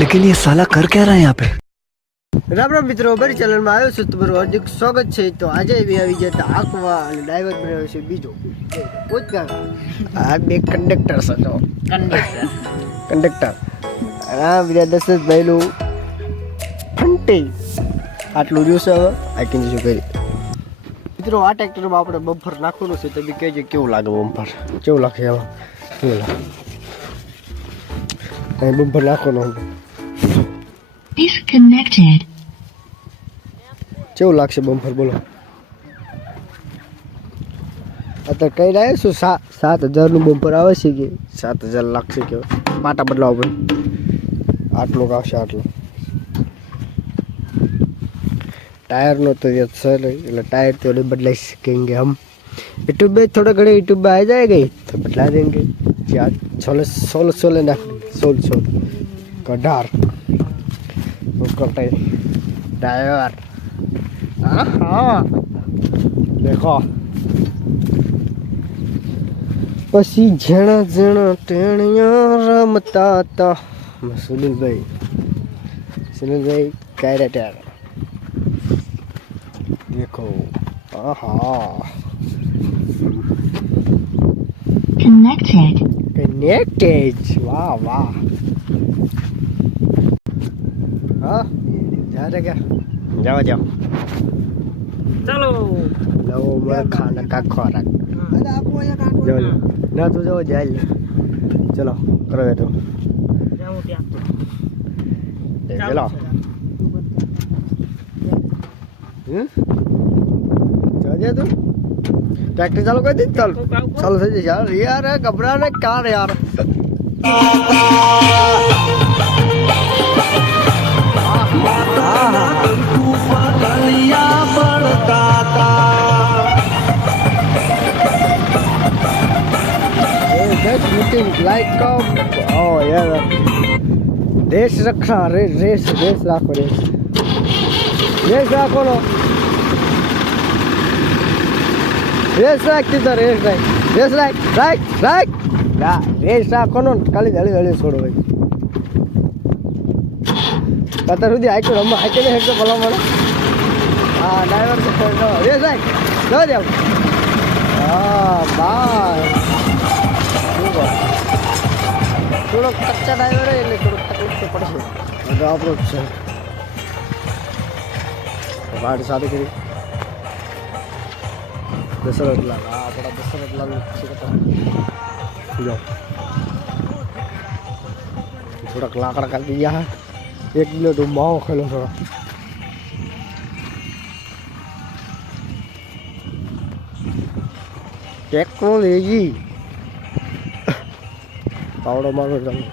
लेकिन ये साला कर क्या रहा है यहाँ पे। રામ રામ મિત્રો, અમારી ચેનલમાં આવ્યો છું તમારું હાર્દિક સ્વાગત છે। તો આજે આવી જતા આંકવા અને ડ્રાઈવર બનાવ્યો છે બીજો પૂછતા આ બે કંડક્ટર છે તો કંડક્ટર આ બીજા દશરથભાઈનું ફંટી આટલું રહ્યું છે। હવે આખી શું કરી મિત્રો, આ ટ્રેક્ટરમાં આપણે બમ્પર નાખવાનું છે, તમે કહેજો કેવું લાગે બમ્પર, કેવું લાગે એમાં કેવું લાગે અહીં બમ્પર નાખવાનું Disconnected. કેવું લાગશે બમ્પર બોલો? અત્યારે કઈ રહ્યા શું 7,000નું બમ્પર આવે છે કે 7,000 લાગશે કે પાટા બદલાવો પડે? આટલું આવશે આટલું टायर तो ये सर टायर तो बदलाइश कहेंगे हम। यूट्यूब में थोड़ा घड़े यूट्यूब में आ जाएगा तो बदला देंगे। 16 ना 16 कडार टायर हाँ देखो पसी झणा झणा टेणिया रमता था सुनील भाई कह रहे टायर देखो आहा Connected. वाह वाह हाँ जा रहे क्या? जाओ जाओ चलो लो मैं खाना का खोराक जाओ ना तो जाओ जाए चलो करो बैठो चलो जा तू ट्रैक्टर चालू कर दी चल चल से यार यार घबराने कार यार लाइट का ओ यार रेस रखा रेस राखो रेस राखो लो रेस राख किधर रेस राख रेस राखो नो खाली जल्दी छोड़ो भाई અત્યાર સુધી આઈકો રમવા આઈકે ને હેડ તો ભલા મળે હા ડ્રાઈવર તો રેસ રાખ જવા દે હા બાય થોડોક કચ્ચા ડ્રાઈવર એટલે થોડુંક તકલીફ તો પડશે બધો આપણો જ છે ગાડી સાથે કરી દશરથલાલ હા આપણા દશરથલાલ જો થોડાક લાકડા કાઢી ગયા એક કિલો તો માવો ખેલો થોડો ટેકનોલોજી પાવડો મારો તમે